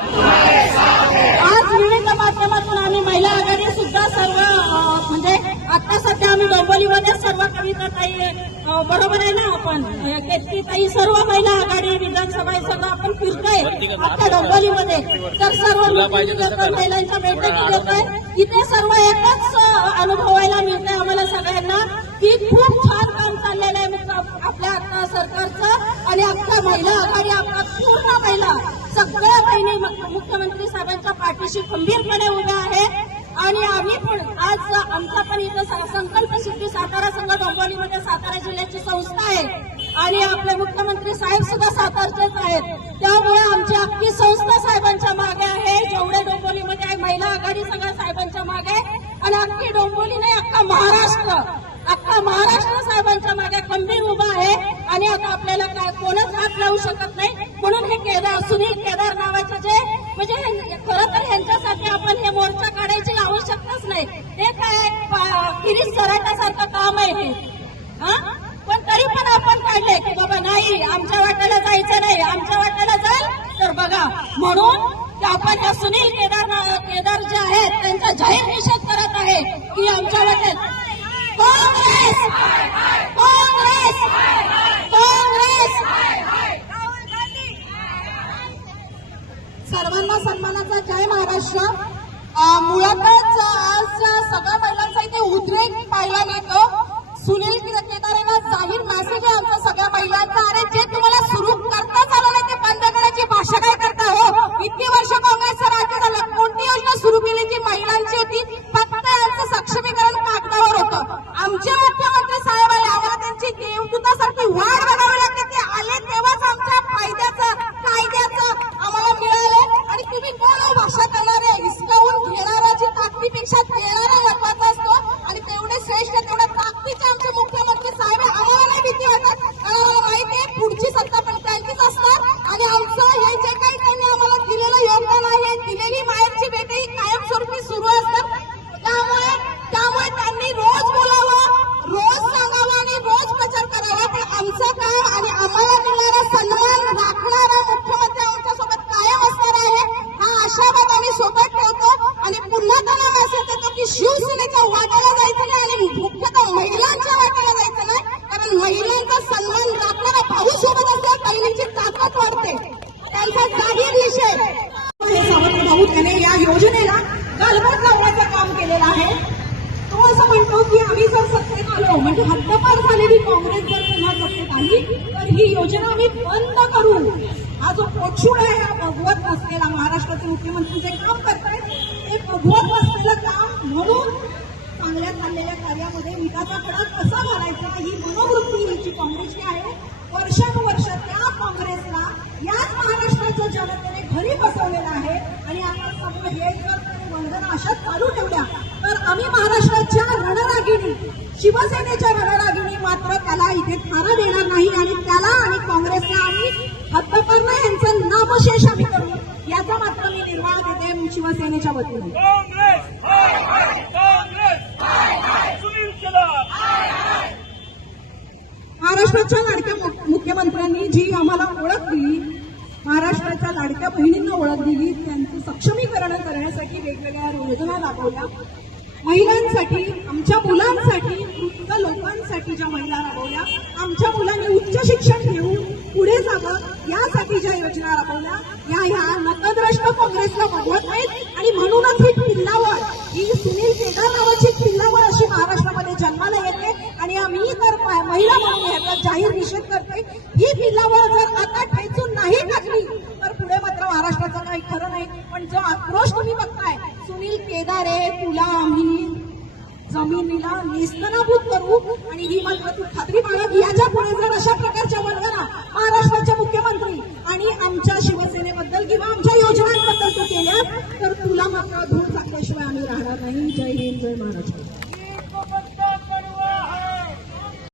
आज विविध माध्यमातून आम्ही महिला आघाडी सुद्धा सर्व म्हणजे आता सध्या आम्ही डोंबिवलीमध्ये सर्व कविता ताई बरोबर आहे ना आपण? केतकी ताई सर्व महिला आघाडी विधानसभा सगळं आपण फिरतोय आता डोंबिवलीमध्ये. तर सर्व महिलांच्या बैठकी घेतोय. इथे सर्व एकच अनुभवायला मिळतंय आम्हाला सगळ्यांना की खूप छान काम चाललेलं आहे आपल्या आता सरकारचं आणि आपल्या महिला आघाडी आपल्या पूर्ण महिला सगळ्या बहिणी मुख्यमंत्री साहेबांच्या पाठीशी खंबीरपणे उभ्या आहेत आणि आम्ही पण आज आमचा पण इथं संकल्प सिद्धी सातारा संघ डोंबिवलीमध्ये सातारा जिल्ह्याची संस्था आहे. आणि आपले मुख्यमंत्री साहेब सुद्धा सातारचेच आहेत. त्यामुळे आमची अख्खी संस्था साहेबांच्या मागे आहे. जेवढे डोंबिवलीमध्ये आहे महिला आघाडी सगळ्या साहेबांच्या मागे आहे. आणि अख्खी डोंबिवली नाही अख्खा महाराष्ट्र अख्खा महाराष्ट्र साहेबांच्या मागे खंबीर उभा आहे आणि आता आपल्याला काय कोणच हात लावू शकत नाही. म्हणून हे केदार सुनील केदार नावाचे जे म्हणजे खरं तर यांच्यासाठी आपण हे मोर्चा काढायची आवश्यकताच नाही. हे काय पा- सराटासारखं काम आहे हे. पण तरी पण आपण काढले की बाबा नाही आमच्या वाट्याला जायचं नाही. आमच्या वाट्याला जाईल तर बघा. म्हणून आपण या सुनील केदार केदार जे आहेत त्यांचा जाहीर निषेध करत आहे की आमच्या वाट्यात काँग्रेस! सर्वांना सन्मानाचा जय महाराष्ट्र. मुळातच आज सगळ्या महिलांचा इथे उद्रेक पाहायला मिळतो. सुनील केदार यांना जाहीर मेसेज आहे आमचा सगळ्या महिलांचा. अरे जे तुम्हाला महिलांच्या वाट्याला जायचं नाही. कारण महिलांचा सन्मान राखणारा भाऊ सोबत असल्या बहिणीची ताकद वाढते. त्यांचा जाहीर विषय. हे सावत्र भाऊ त्याने या योजनेला गलबत लावण्याचं काम केलेलं आहे. तो असं म्हणतो की आम्ही जर सत्तेत आलो म्हणजे हद्दपार झालेली काँग्रेस जर पुन्हा सत्तेत आली तर ही योजना आम्ही बंद करू. हा जो पोटशूळ आहे हा भगवत नसलेला महाराष्ट्राचे मुख्यमंत्री जे काम करतायत ते भगवत नसलेलं काम म्हणून चांगल्या चाललेल्या कार्यामध्ये विकासाकडे कसा घालायचा ही मनोवृत्ती हिची काँग्रेसची आहे. वर्षानुवर्ष त्या काँग्रेसला याच महाराष्ट्राच्या जनतेने घरी बसवलेलं आहे. आणि आपण सगळं हे जर वंदना अशा चालू ठेवल्या तर आम्ही महाराष्ट्राच्या रणरागिणी शिवसेनेच्या रणरागिणी मात्र त्याला इथे थारा देणार नाही. आणि त्याला आणि काँग्रेसला आम्ही हद्दपार यांचं नामशेष आम्ही करू. याचा मात्र मी निर्वाह देते शिवसेनेच्या वतीने काँग्रेस हाय हाय काँग्रेस हाय हाय सुनील केदार महाराष्ट्राच्या लाडक्या मुख्यमंत्र्यांनी जी आम्हाला ओळख दिली महाराष्ट्राच्या लाडक्या बहिणींना ओळख दिली त्यांचं सक्षमीकरण करण्यासाठी वेगवेगळ्या योजना राबवल्या. महिलांसाठी आमच्या मुलांसाठी वृद्ध लोकांसाठी ज्या महिला राबवल्या आमच्या मुलांनी उच्च शिक्षण घेऊन पुढे जावं यासाठी ज्या योजना राबवल्या या ह्या नकद्रष्ट काँग्रेसला बघवत नाहीत आणि म्हणूनच ही पिल्लावळ ही सुनील केदार महिला म्हणून ह्याचा जाहीर निषेध करते. ही पिल्लावळ जर आता ठेचून नाही टाकली तर पुढे मात्र महाराष्ट्राचं काही खरं नाही. पण जो आक्रोश तुम्ही बघताय सुनील केदारे तुला आम्ही जमिनीला निस्तनाभूत करू आणि ही मात्र तू खात्री बाळग. याच्यापुढे जर अशा प्रकारच्या वल्गना महाराष्ट्राच्या मुख्यमंत्री आणि आमच्या शिवसेनेबद्दल किंवा आमच्या योजनांबद्दल तू केल्या तर तुला मात्र धूळ टाकल्याशिवाय आम्ही राहणार नाही. जय हिंद जय महाराष्ट्र.